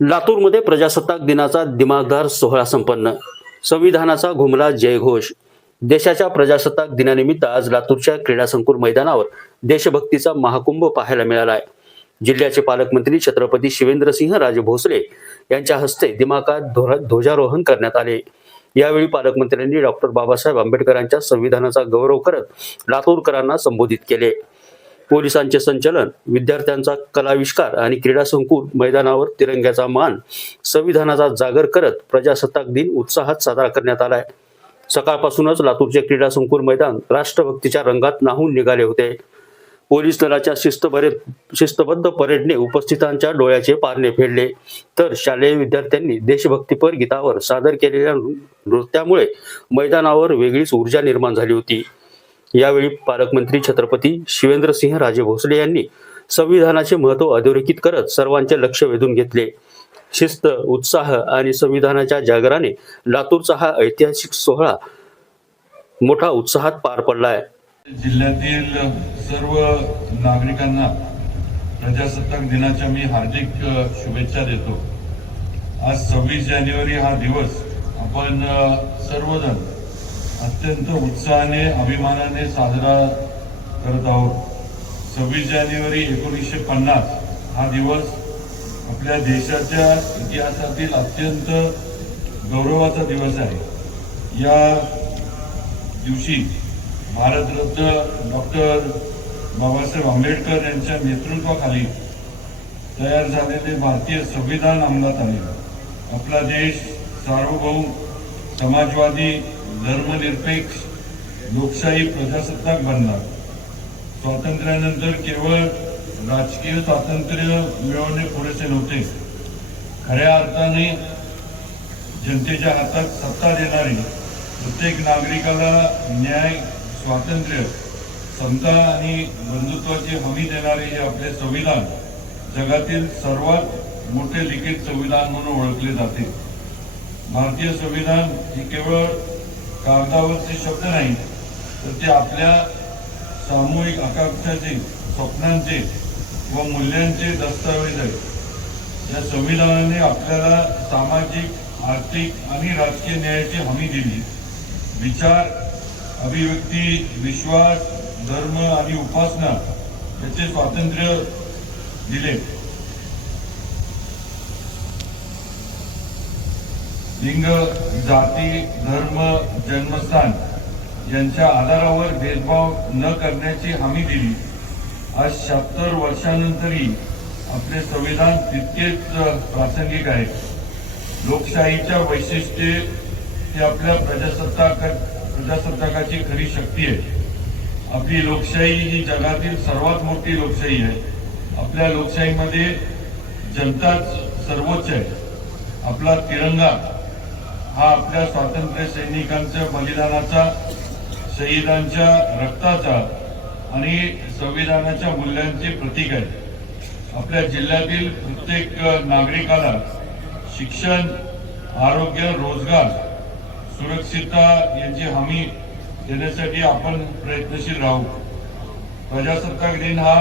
लातूरमध्ये प्रजासत्ताक दिनाचा दिमागदार सोहळा संपन्न. संविधानाचा घुमला जयघोष. देशाच्या प्रजासत्ताक दिनानिमित्त आज लातूरच्या क्रीडा संकुल मैदानावर देशभक्तीचा महाकुंभ पाहायला मिळाला आहे. जिल्ह्याचे पालकमंत्री छत्रपती शिवेंद्रसिंह राजे भोसले यांच्या हस्ते दिमाखात ध्वजारोहण करण्यात आले. यावेळी पालकमंत्र्यांनी डॉक्टर बाबासाहेब आंबेडकरांच्या संविधानाचा गौरव करत लातूरकरांना संबोधित केले. पोलिसांचे संचलन, विद्यार्थ्यांचा कलाविष्कार आणि क्रीडा संकुल मैदानावर तिरंग्याचा मान, संविधानाचा जागर करत प्रजासत्ताक दिन उत्साहात साजरा करण्यात आलाय. सकाळपासूनच लातूरचे क्रीडा संकुल मैदान राष्ट्रभक्तीच्या रंगात न्हाऊन निघाले होते. पोलीस दलाच्या शिस्तबद्ध परेडने उपस्थितांच्या डोळ्याचे पारणे फेडले, तर शालेय विद्यार्थ्यांनी देशभक्तीपर गीतावर सादर केलेल्या नृत्यामुळे मैदानावर वेगळीच ऊर्जा निर्माण झाली होती. यावेळी पालकमंत्री छत्रपती शिवेंद्रसिंह राजे भोसले यांनी संविधानाचे महत्त्व अधोरेखित करत सर्वांचे लक्ष वेधून घेतले. शिस्त, उत्साह आणि संविधानाच्या जागराने लातूरचा हा ऐतिहासिक सोहळा मोठा उत्साहात पार पडलाय. जिल्ह्यातील सर्व नागरिकांना प्रजासत्ताक दिनाच्या मी हार्दिक शुभेच्छा देतो. आज 26 जानेवारी हा दिवस आपण सर्वजण अत्यंत उत्साहाने, अभिमानाने साजरा करत आहोत. 26 जानेवारी 1950 हा दिवस आपल्या देशाच्या इतिहासातील अत्यंत गौरवाचा दिवस आहे. या दिवशी भारतरत्न डॉक्टर बाबासाहेब आंबेडकर यांच्या नेतृत्वाखाली तयार झालेले भारतीय संविधान अंमलात आले. आपला देश सार्वभौम, समाजवादी, धर्मनिरपेक्ष, लोकशाही प्रजासत्ताक बनला. स्वातंत्र्यानंतर केवळ राजकीय स्वातंत्र्य मिळवणे पुरेसे नव्हते. खऱ्या अर्थाने जनतेच्या हातात सत्ता देणारी, प्रत्येक नागरिकाला न्याय, स्वातंत्र्य, समता आणि बंधुत्वाची हमी देणारे हे आपले संविधान जगातील सर्वात मोठे लिखित संविधान म्हणून ओळखले जाते. भारतीय संविधान हे केवळ कागदावरचे शब्द नाही, तर ते आपल्या सामूहिक आकांक्षाचे, स्वप्नांचे व मूल्यांचे दस्तावेज आहे. या संविधानाने आपल्याला सामाजिक, आर्थिक आणि राजकीय न्यायाची हमी दिली. विचार, अभिव्यक्ती, विश्वास, धर्म आणि उपासना याचे स्वातंत्र्य दिले. लिंग, जाती, धर्म, जन्मस्थान यांच्या आधारावर भेदभाव न करण्याची हमी दिली. आज 76 वर्षांनंतरही आपले संविधान तितकेच प्रासंगिक आहे. लोकशाहीच्या वैशिष्ट्ये ही आपल्या प्रजासत्ताकाची खरी शक्ती आहे. आपली लोकशाही ही जगातील सर्वात मोठी लोकशाही आहे. आपल्या लोकशाहीमध्ये जनताच सर्वोच्च आहे. आपला तिरंगा हा आपल्या स्वातंत्र्य सैनिकांच्या बलिदानाचा, शहीदांच्या रक्ताचा आणि संविधानाच्या मूल्यांचे प्रतीक आहे. आपल्या जिल्ह्यातील प्रत्येक नागरिकाला शिक्षण, आरोग्य, रोजगार, सुरक्षितता यांची हमी देण्यासाठी आपण प्रयत्नशील राहू. प्रजासत्ताक दिन हा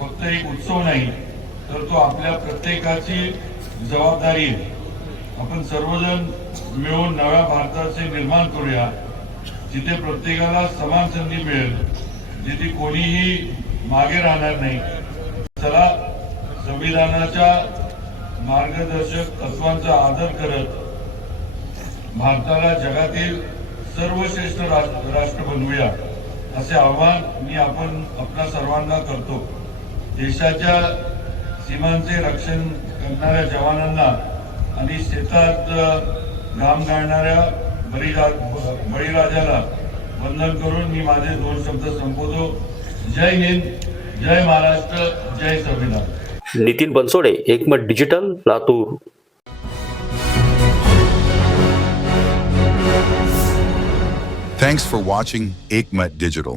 फक्त एक उत्सव नाही, तर तो आपल्या प्रत्येकाची जबाबदारी आहे. आपण सर्वजण मिळून नव्या भारताचे निर्माण करूया, जिथे प्रत्येकाला समान संधी मिळेल, जिथे कोणीही मागे राहणार नाही. चला, संविधानाच्या मार्गदर्शक तत्वांचा आदर करत भारताला जगातील सर्वश्रेष्ठ राष्ट्र बनवूया, असे आवाहन मी आपल्या सर्वांना करतो. देशाच्या सीमांचे रक्षण करणाऱ्या जवानांना आणि शेतात घाम गाळणाऱ्या बळीराजाला वंदन करून मी माझे 2 शब्द संबोधतो. जय हिंद, जय महाराष्ट्र, जय संविधान. नितीन बनसोडे, एकमत digital, Latur. Thanks for watching Ekmat Digital.